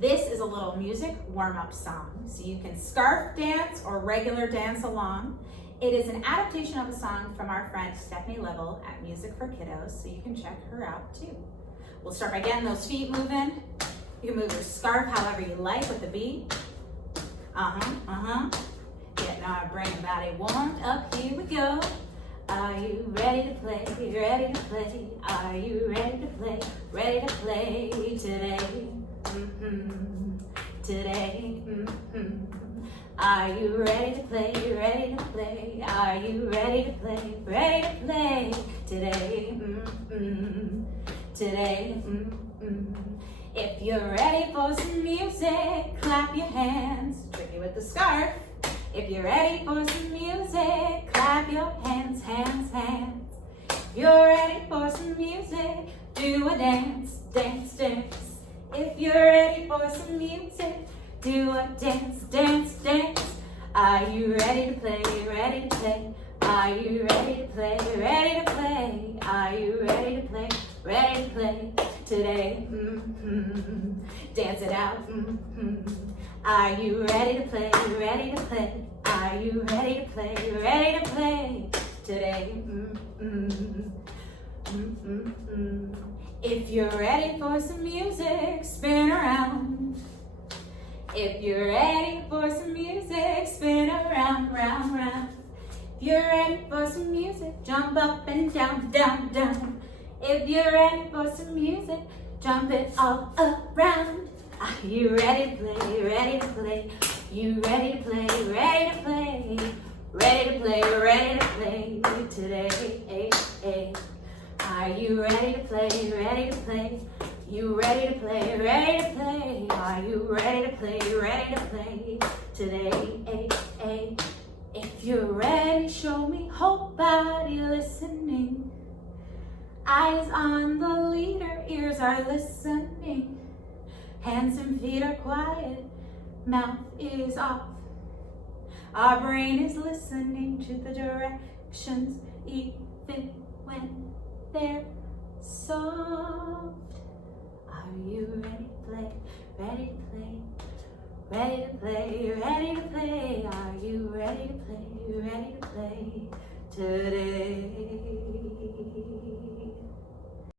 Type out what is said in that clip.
This is a little music warm-up song, so you can scarf dance or regular dance along. It is an adaptation of a song from our friend Stephanie Level at Music for Kiddos, so you can check her out too. We'll start by getting those feet moving. You can move your scarf however you like with the beat. Getting our brain and body warmed up, here we go. Are you ready to play? Ready to play? Are you ready to play? Ready to play today? Today. Are you ready to play? Ready to play? Are you ready to play? Ready to play today? Today. If you're ready for some music, clap your hands. Tricky with the scarf. If you're ready for some music, clap your hands, hands, hands. If you're ready for some music, do a dance, dance, dance. If you're ready for some music, do a dance, dance, dance. Are you ready to play? Ready to play? Are you ready to play? Ready to play? Are you ready to play? Ready to play today? Dance it out. Are you ready to play? Ready to play? Are you ready to play? Ready to play today? If you're ready for some music, spin around. If you're ready for some music, spin around, round, round. If you're ready for some music, jump up and down, down, down. If you're ready for some music, jump it all around. Are you ready to play? Ready to play? You ready to play? Ready to play? Ready to play? Ready to play today? Are you ready to play? Ready to play? You ready to play? Ready to play? Are you ready to play? Ready to play today? If you're ready, show me whole body listening. Eyes on the leader, ears are listening. Hands and feet are quiet, mouth is off. Our brain is listening to the directions, even when they're soft. Are you ready to play? Ready to play? Ready to play? Ready to play? Are you ready to play? Ready to play today?